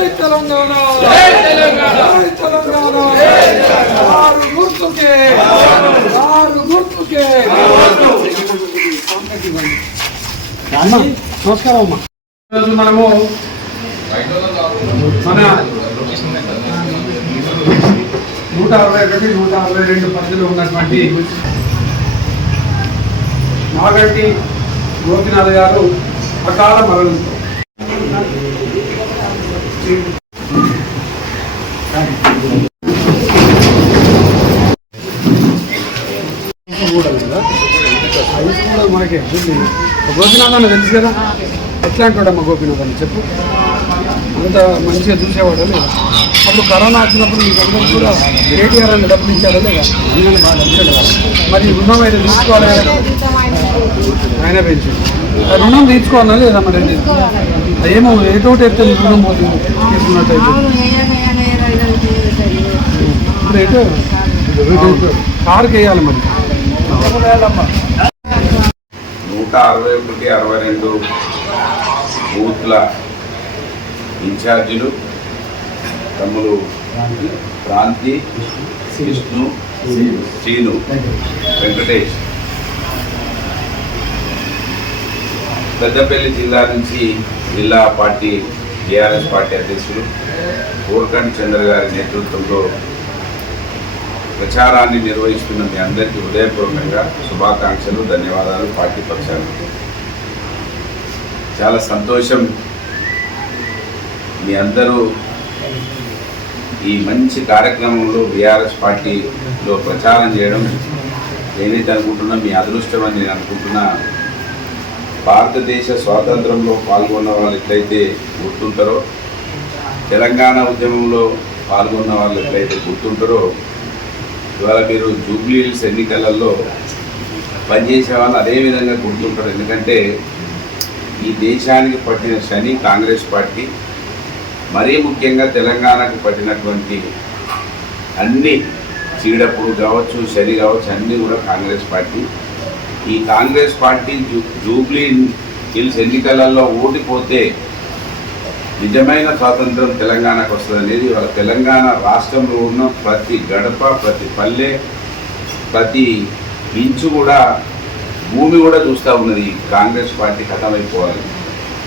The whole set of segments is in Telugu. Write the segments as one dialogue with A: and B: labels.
A: జై తెలంగాణ! జై తెలంగాణ! ఆరు గుర్తుకే! ఆరు గుర్తుకే! నమస్కారం అమ్మా. మనము మన నూట అరవై ఒకటి నూట అరవై రెండు పరిధిలో ఉన్నటువంటి నాగంటి గోపినాథ్ గారు అకాల మరణంతో మనకి గోపినాథ్ తెలుసు కదా? ఎట్లాంటి వాడమ్మా గోపినాథ్ అన్న చెప్పు. అంత మంచిగా చూసేవాడు లేదా అప్పుడు కరోనా వచ్చినప్పుడు మీకు అందరూ కూడా కేటీఆర్ అని డబ్బులు లేదా అందుకని బాగా ఇచ్చాడు మరి రుణం అయితే తీసుకోవాలి ఆయన పెంచు రుణం తీసుకోవాలా లేదా మరి? ఏమో ఏటోటి ఎత్తే రుణం పోతుంది తీసుకున్నట్టయితే. ఇప్పుడు ఎటు? కారుకి వేయాలి మరి.
B: నూట అరవై ఒకటి అరవై రెండు బూత్ల ఇన్ఛార్జీలు తమ్ముడు క్రాంతి విష్ణు శ్రీను. వెంకటేష్. పెద్దపల్లి జిల్లా నుంచి జిల్లా పార్టీ టీఆర్ఎస్ పార్టీ అధ్యక్షులు కోరకండి చంద్ర గారి నేతృత్వంలో ప్రచారాన్ని నిర్వహిస్తున్న మీ అందరికీ హృదయపూర్వకంగా శుభాకాంక్షలు ధన్యవాదాలు పార్టీ పక్షాలు చాలా సంతోషం మీ అందరూ ఈ మంచి కార్యక్రమంలో బీఆర్ఎస్ పార్టీలో ప్రచారం చేయడం. నేనైతే అనుకుంటున్నా మీ అదృష్టం అని నేను అనుకుంటున్నా. భారతదేశ స్వాతంత్రంలో పాల్గొన్న వాళ్ళు ఎట్లయితే గుర్తుంటారో తెలంగాణ ఉద్యమంలో పాల్గొన్న వాళ్ళు ఎట్లయితే గుర్తుంటారో ఇవాళ మీరు జూబ్లీ హిల్స్ ఎన్నికలలో పనిచేసే వాళ్ళు అదే విధంగా గుర్తుంటారు. ఎందుకంటే ఈ దేశానికి పట్టిన శని కాంగ్రెస్ పార్టీ మరీ ముఖ్యంగా తెలంగాణకు పట్టినటువంటి అన్ని చీడప్పుడు కావచ్చు శని కావచ్చు అన్నీ కూడా కాంగ్రెస్ పార్టీ. ఈ కాంగ్రెస్ పార్టీ జూ జూబ్లీ హిల్స్ ఎన్నికలలో ఓడిపోతే నిజమైన స్వాతంత్రం తెలంగాణకు వస్తుంది అనేది వాళ్ళ తెలంగాణ రాష్ట్రంలో ఉన్న ప్రతి గడప ప్రతి పల్లె ప్రతి ఇంచు కూడా భూమి కూడా చూస్తూ ఉన్నది కాంగ్రెస్ పార్టీ ఖతమైపోవాలి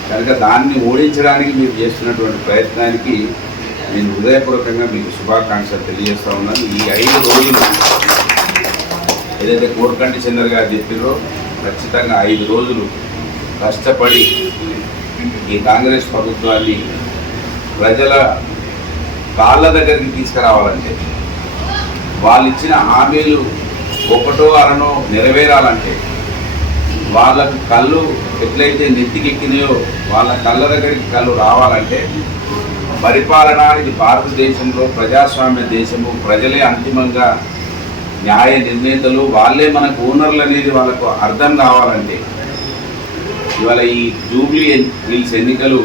B: కనుక దాన్ని ఓడించడానికి మీరు చేస్తున్నటువంటి ప్రయత్నానికి నేను హృదయపూర్వకంగా మీకు శుభాకాంక్షలు తెలియజేస్తా ఉన్నాను. ఈ ఐదు రోజులు ఏదైతే కోరకంటి చంద్ర గారు చెప్పారో ఖచ్చితంగా ఐదు రోజులు కష్టపడి ఈ కాంగ్రెస్ ప్రభుత్వాన్ని ప్రజల కాళ్ళ దగ్గరికి తీసుకురావాలంటే వాళ్ళు ఇచ్చిన హామీలు ఒకటో అరనో నెరవేరాలంటే వాళ్ళకు కళ్ళు ఎట్లయితే నెత్తికెక్కినాయో వాళ్ళ కళ్ళ దగ్గరికి కళ్ళు రావాలంటే పరిపాలన ఇది భారతదేశంలో ప్రజాస్వామ్య దేశము ప్రజలే అంతిమంగా న్యాయ నిర్ణేతలు వాళ్ళే మనకు ఓనర్లు అనేది వాళ్ళకు అర్థం కావాలంటే ఇవాళ ఈ జూబ్లీ హిల్స్ ఎన్నికలు